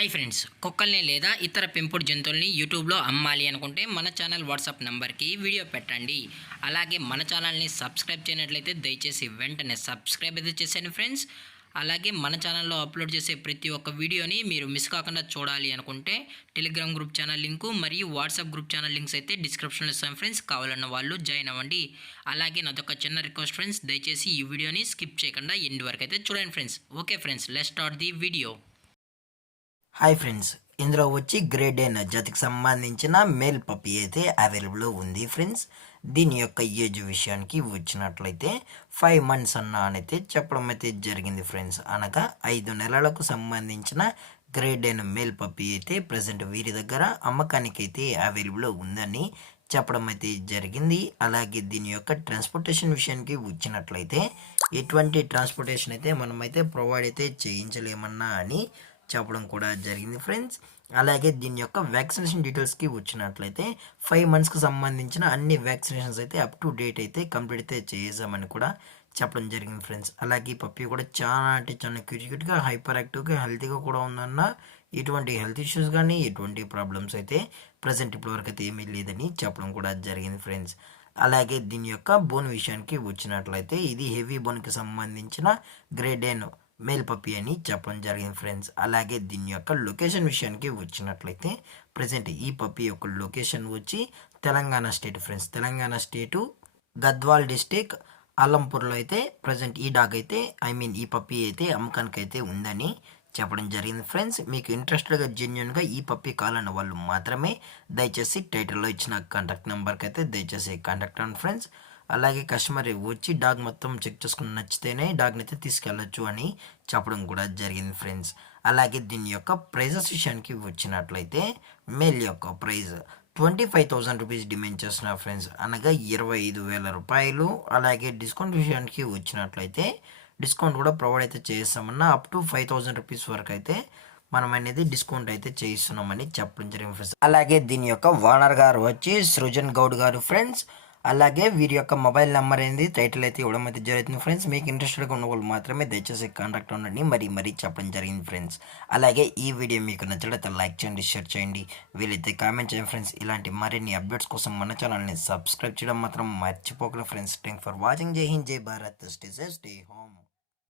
Hi friends, కుక్కల్ని లేదా ఇతర పెంపుడు జంతువుల్ని యూట్యూబ్లో అమ్మాలి అనుకుంటే మన ఛానల్ వాట్సాప్ నెంబర్కి వీడియో పెట్టండి. అలాగే మన ఛానల్ని సబ్స్క్రైబ్ చేయనట్లయితే దయచేసి వెంటనే సబ్స్క్రైబ్ అయితే చేసేయండి ఫ్రెండ్స్. అలాగే మన ఛానల్లో అప్లోడ్ చేసే ప్రతి ఒక్క వీడియోని మీరు మిస్ కాకుండా చూడాలి అనుకుంటే టెలిగ్రామ్ గ్రూప్ ఛానల్ లింకు మరియు వాట్సాప్ గ్రూప్ ఛానల్ లింక్స్ అయితే డిస్క్రిప్షన్లో ఇస్తాం ఫ్రెండ్స్. కావాలన్న వాళ్ళు జాయిన్ అవ్వండి. అలాగే నాదొక చిన్న రిక్వెస్ట్ ఫ్రెండ్స్, దయచేసి ఈ వీడియోని స్కిప్ చేయకుండా ఎండ్ వరకు అయితే చూడండి friends. Okay friends, let's start the video. Hi friends, ఇందులో వచ్చి గ్రేడ్ అయిన జాతికి సంబంధించిన మేల్ పప్పీ అయితే అవైలబుల్ ఉంది ఫ్రెండ్స్. దీని యొక్క ఏజ్ విషయానికి వచ్చినట్లయితే 5 months అయితే చెప్పడం అయితే జరిగింది ఫ్రెండ్స్. అనగా 5 నెలలకు సంబంధించిన గ్రేడ్ అయిన మేల్ పప్పీ అయితే ప్రజెంట్ వీరి దగ్గర అమ్మకానికి అయితే అవైలబుల్ ఉందని చెప్పడం అయితే జరిగింది. అలాగే దీని యొక్క ట్రాన్స్పోర్టేషన్ విషయానికి వచ్చినట్లయితే ఎటువంటి ట్రాన్స్పోర్టేషన్ అయితే మనమైతే ప్రొవైడ్ అయితే చేయించలేమన్నా అని చెప్పడం కూడా జరిగింది ఫ్రెండ్స్. అలాగే దీని యొక్క వ్యాక్సినేషన్ డీటెయిల్స్కి వచ్చినట్లయితే 5 monthsకి సంబంధించిన అన్ని వ్యాక్సినేషన్స్ అయితే అప్ టు డేట్ అయితే కంప్లీట్ అయితే చేసామని కూడా చెప్పడం జరిగింది ఫ్రెండ్స్. అలాగే పప్పీ కూడా చాలా అంటే చాలా క్యూట్గా, హైపర్ యాక్టివ్గా, హెల్తీగా కూడా ఉందన్న ఎటువంటి హెల్త్ ఇష్యూస్ కానీ ఎటువంటి ప్రాబ్లమ్స్ అయితే ప్రజెంట్ ఇప్పటివరకు అయితే ఏమీ లేదని చెప్పడం కూడా జరిగింది ఫ్రెండ్స్. అలాగే దీని యొక్క బోన్ విషయానికి వచ్చినట్లయితే ఇది హెవీ బోన్కి సంబంధించిన గ్రేడ్ ఎన్ మేల్ పప్పీ అని చెప్పడం జరిగింది ఫ్రెండ్స్. అలాగే దీని యొక్క లొకేషన్ విషయానికి వచ్చినట్లయితే ప్రజెంట్ ఈ పప్పీ యొక్క లొకేషన్ వచ్చి తెలంగాణ స్టేట్ ఫ్రెండ్స్. తెలంగాణ స్టేటు గద్వాల్ డిస్టిక్ అల్లంపూర్లో అయితే ప్రజెంట్ ఈ డాగ్ అయితే ఈ పప్పీ అయితే అమ్మకానికి అయితే ఉందని చెప్పడం జరిగింది ఫ్రెండ్స్. మీకు ఇంట్రెస్టెడ్గా జెన్యున్గా ఈ పప్పీ కావాలన్న వాళ్ళు మాత్రమే దయచేసి టైటిల్లో ఇచ్చిన కాంటాక్ట్ నెంబర్కి అయితే దయచేసి కాంటాక్ట్ అవ్వండి ఫ్రెండ్స్. అలాగే కస్టమర్ వచ్చి డాగ్ మొత్తం చెక్ చేసుకుని నచ్చితేనే డాగ్ని అయితే తీసుకెళ్ళచ్చు అని చెప్పడం కూడా జరిగింది ఫ్రెండ్స్. అలాగే దీని యొక్క ప్రైజెస్ విషయానికి వచ్చినట్లయితే మేల్ యొక్క ప్రైజ్ 25,000 రూపీస్ డిమాండ్ చేస్తున్నారు ఫ్రెండ్స్, అనగా 25,000 రూపాయలు. అలాగే డిస్కౌంట్ విషయానికి వచ్చినట్లయితే డిస్కౌంట్ కూడా ప్రొవైడ్ అయితే చేస్తామన్నా అప్ టు 5,000 రూపీస్ వరకు అయితే మనం అనేది డిస్కౌంట్ అయితే చేయిస్తున్నామని చెప్పడం జరిగింది ఫ్రెండ్స్. అలాగే దీని యొక్క ఓనర్ గారు వచ్చి సృజన్ గౌడ్ గారు ఫ్రెండ్స్. అలాగే వీరి యొక్క మొబైల్ నెంబర్ అనేది టైటిల్ అయితే ఇవ్వడం అయితే జరుగుతుంది ఫ్రెండ్స్. మీకు ఇంట్రెస్టెడ్గా ఉన్న వాళ్ళు మాత్రమే దయచేసి కాంటాక్ట్ ఉండండి మరీ చెప్పడం జరిగింది ఫ్రెండ్స్. అలాగే ఈ వీడియో మీకు నచ్చినట్లయితే లైక్ చేయండి, షేర్ చేయండి, వీలైతే కామెంట్ చేయండి ఫ్రెండ్స్. ఇలాంటి మరిన్ని అప్డేట్స్ కోసం మన ఛానల్ని సబ్స్క్రైబ్ చేయడం మాత్రం మర్చిపోకలేదు ఫ్రెండ్స్. Thank for watching. జై హింద్, జై Bharat, stay safe, stay home.